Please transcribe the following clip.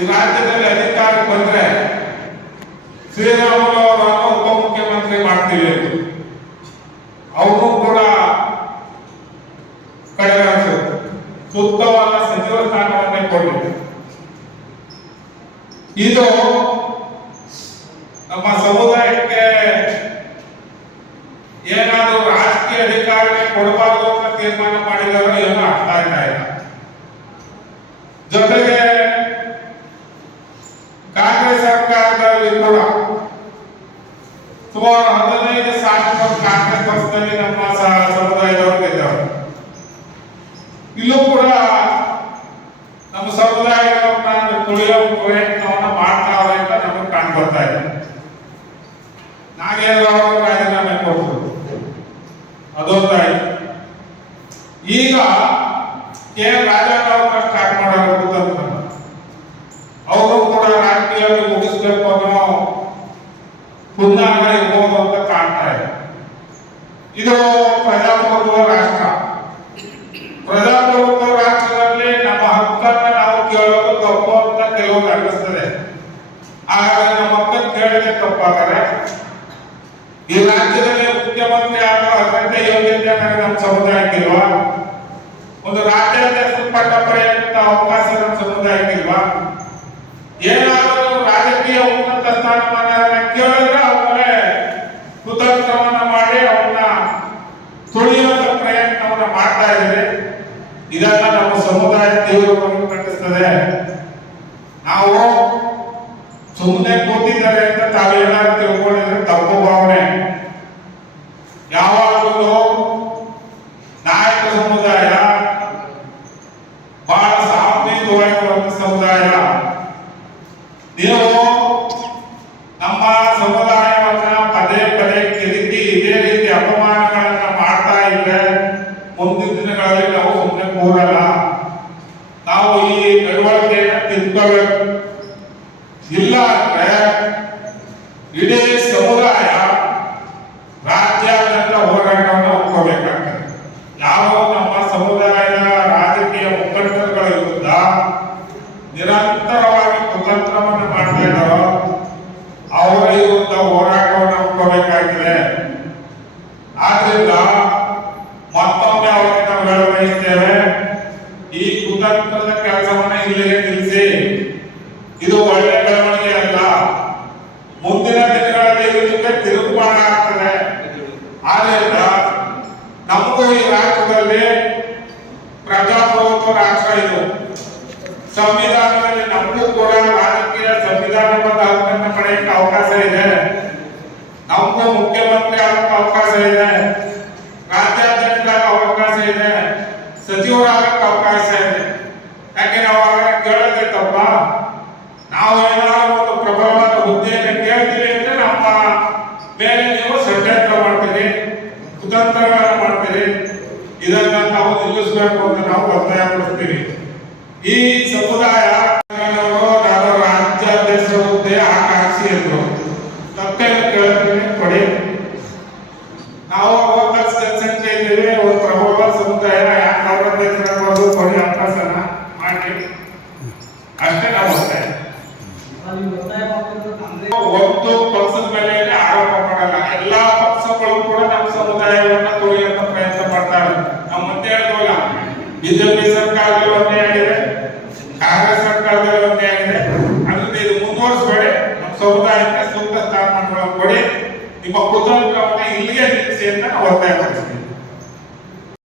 ಈ ರಾಜ್ಯದಲ್ಲಿ ಅಧಿಕಾರಕ್ಕೆ ಬಂದ್ರೆ ಶ್ರೀರಾಮುಲು ಅವರನ್ನು ಉಪಮುಖ್ಯಮಂತ್ರಿ ಮಾಡ್ತೀವಿ ಅವರು ಕೂಡ ಕಡೆಗೆ ಸೂಕ್ತವಾದ ಸಚಿವ ಸ್ಥಾನವನ್ನೇ ಕೊಡಲಿ. ಇದು ನಮ್ಮ ಸಮುದಾಯಕ್ಕೆ ಏನಾದರೂ ರಾಜಕೀಯ ಅಧಿಕಾರಕ್ಕೆ ಕೊಡಬಾರ್ದು ಅಂತ ತೀರ್ಮಾನ ಮಾಡಿದವರು ಏನೋ ಅರ್ಥ ಆಗ್ತಾ ಇಲ್ಲ. ಜೊತೆಗೆ ಕಾಂಗ್ರೆಸ್ ಸರ್ಕಾರದಲ್ಲಿ ಕೂಡ ಸುಮಾರು ಹದಿನೈದು ಸಾವಿರ ಕಾಂಗ್ರೆಸ್ ಪಕ್ಷದಲ್ಲಿ ನಮ್ಮ ಸಮುದಾಯದವರು ಇಲ್ಲೂ ಕೂಡ ನಮ್ಮ ಸಮುದಾಯದವ್ರನ್ನ ತುಳಿಯೋ ಪ್ರಯತ್ನವನ್ನ ಮಾಡ್ತಾವ್ರೆ ಅಂತ ನಮಗೆ ಕಾಣ್ ಬರ್ತಾ ಇದೆ. ನಾಗೇಂದ್ರ ರಾಜೀನಾಮೆ ಕೊಟ್ಟರು ಅದೊಂದಾಯ್ತು ಈಗ ಕೆ ಅವ್ರನ್ನ ಸ್ಟಾರ್ಟ್ ಮಾಡೋದು ಅಂತ ಅವರು ಕೂಡ ರಾಜಕೀಯವಾಗಿ ಮುಗಿಸ್ಬೇಕು ಅನ್ನೋ ಹುನ್ನಾರ ಇರ್ಬೋದು ಅಂತ ಕಾಣ್ತಾ ಇದೆ ಇದು ಪ್ರಜಾಪ್ರಭುತ್ವ ರಾಷ್ಟ್ರ. ಪ್ರಜಾಪ್ರಭುತ್ವ ರಾಷ್ಟ್ರದಲ್ಲಿ ನಮ್ಮ ಹಕ್ಕನ್ನ ನಾವು ಕೇಳೋದು ತಪ್ಪು ಅಂತ ಕೆಲವು ಅನ್ನಿಸ್ತದೆ ಹಾಗಾದ್ರೆ ನಮ್ಮ ಹಕ್ಕನ್ನು ಕೇಳಿದ್ರೆ ತಪ್ಪಾದರೆ? ಈ ರಾಜ್ಯದಲ್ಲಿ ಮುಖ್ಯಮಂತ್ರಿ ಆಗೋ ಅರ್ಹತೆ ಯೋಗ್ಯತೆ ನನಗೆ ನಮ್ಮ ಸಮುದಾಯಕ್ಕಿಲ್ವಾ ಒಂದು ರಾಜ್ಯಾಧ್ಯಕ್ಷ ಪಟ್ಟ ಪಡೆಯುವಂತ ಅವಕಾಶ ನಮ್ಮ ಸಮುದಾಯಕ್ಕಿಲ್ವಾ ಏನಾದರೂ ರಾಜಕೀಯ ಉನ್ನತ ಸ್ಥಾನಮಾನ ಕೇಳಿದ್ರೆ ಅವರೇ ಕುತಂತ್ರವನ್ನ ಮಾಡಿ ಅವನ್ನ ತುಳಿಯುವಂತ ಪ್ರಯತ್ನವನ್ನ ಮಾಡ್ತಾ ಇದ್ದಾರೆ ಇದನ್ನ ನಮ್ಮ ಸಮುದಾಯ ತೀವ್ರವಾಗಿ ಪ್ರಕಟಿಸ್ತದೆ ನಾವು ಸಮುದಾಯಕ್ಕೆ ಅಂತ ತಾವೇನಾದ್ರು ತಿಳ್ಕೊಂಡಿದ್ರೆ ತಪ್ಪು ಭಾವನೆ ಯಾವಾಗಲೂ ನಾಯಕ ಸಮುದಾಯ ಬಹಳ ಸಾಂಪ್ರದಾಯಿಕವಾದ ಸಮುದಾಯ ನೀವು ನಮ್ಮ ಸಮುದಾಯವನ್ನ ಪದೇ ಪದೇ ಕೆದಕಿ ಇದೇ ರೀತಿ ಅಪಮಾನಗಳನ್ನ ಮಾಡ್ತಾ ಇದ್ರೆ ಮುಂದಿನ ದಿನಗಳಲ್ಲಿ ನಾವು ಕೂರಲ್ಲ ನಾವು ಈ ನಡವಳಿಕೆಯನ್ನ ತಿದ್ಕೋಬೇಕು ಇಲ್ಲ ಅಂದ್ರೆ ಇಡೀ ಸಮುದಾಯ ರಾಜ್ಯಾದ್ಯಂತ ಹೋರಾಟವನ್ನು ಒಪ್ಕೋಬೇಕಾಗ್ತದೆ. ಯಾವ ನಮ್ಮ ಸಮುದಾಯದ ರಾಜಕೀಯ ಮುಖಂಡರುಗಳ ವಿರುದ್ಧ ನಿರಂತರವಾಗಿ ಕುತಂತ್ರವನ್ನು ಮಾಡ್ತಾ ಇದ್ದಾರೋ, ಅವರ ವಿರುದ್ಧ ಹೋರಾಟವನ್ನು ಒಪ್ಕೋಬೇಕಾಗಿದೆ ನಿಲ್ಲಿಸಿ ಇದು ಒಳ್ಳೆ ಬೆಳವಣಿಗೆ ಅಲ್ಲ. ಮುಂದಿನ ದಿನಗಳಲ್ಲಿ ಇದಕ್ಕೆ ತಿರುಗುಮಾನ ಆಗ್ತದೆ. ಆದ್ರಿಂದ ನಮಗೂ ಈ ರಾಷ್ಟ್ರದಲ್ಲಿ ಪ್ರಜಾಪ್ರಭುತ್ವ ರಾಷ್ಟ್ರ ಇದು. ಸಂವಿಧಾನದಲ್ಲಿ ನಮಗೂ ಕೂಡ ರಾಜಕೀಯ ಸಂವಿಧಾನಬದ್ಧ ಹಕ್ಕನ್ನು ಪಡೆಯಕ್ಕೆ ಅವಕಾಶ ಇದೆ. ನಮಗೂ ಮುಖ್ಯಮಂತ್ರಿ ಆಗಕ್ಕೆ ಅವಕಾಶ ಇದೆ ರಾಜ್ಯಾಧ್ಯಕ್ಷರಾಗ ಅವಕಾಶ ಇದೆ ಸಚಿವರಾಗಕ್ಕೆ ಅವಕಾಶ ಇದೆ ಯಾಕೆ ನಾವು ಆಗಲೇ ಕೇಳೋದೇ ತಪ್ಪ ನಾವು ಏನಾದ್ರು ಒಂದು ಪ್ರಬಲವಾದ ಹುದ್ದೆಯನ್ನು ಕೇಳ್ತೀವಿ ಅಂದ್ರೆ ನಮ್ಮ ಮೇಲೆ ನೀವು ಷಡ್ಯಂತ್ರ ಮಾಡ್ತೀರಿ, ಕುತಂತ್ರಗಳನ್ನು ಮಾಡ್ತೀರಿ. ಇದನ್ನ ನಾವು ನಿಲ್ಲಿಸಬೇಕು ಅಂತ ನಾವು ಒತ್ತಾಯ ಪಡಿಸ್ತೀವಿ ಈ ಸಮುದಾಯ ಬಿಜೆಪಿ ಸರ್ಕಾರದಲ್ಲಿ ಒಂದೇ ಆಗಿದೆ, ಕಾಂಗ್ರೆಸ್ ಸರ್ಕಾರದಲ್ಲಿ ಒಂದೇ ಆಗಿದೆ. ಅದರಿಂದ ಇದು ಮುಂದುವರಿಸಬೇಡಿ. ನಮ್ಮ ಸಮುದಾಯಕ್ಕೆ ಸೂಕ್ತ ಸ್ಥಾನಮಾನಗಳನ್ನು ಕೊಡಿ. ನಿಮ್ಮ ಕುತಂತ್ರವನ್ನು ಇಲ್ಲಿಗೆ ನಿಲ್ಲಿಸಿ ಅಂತ ನಾವು ಒತ್ತಾಯ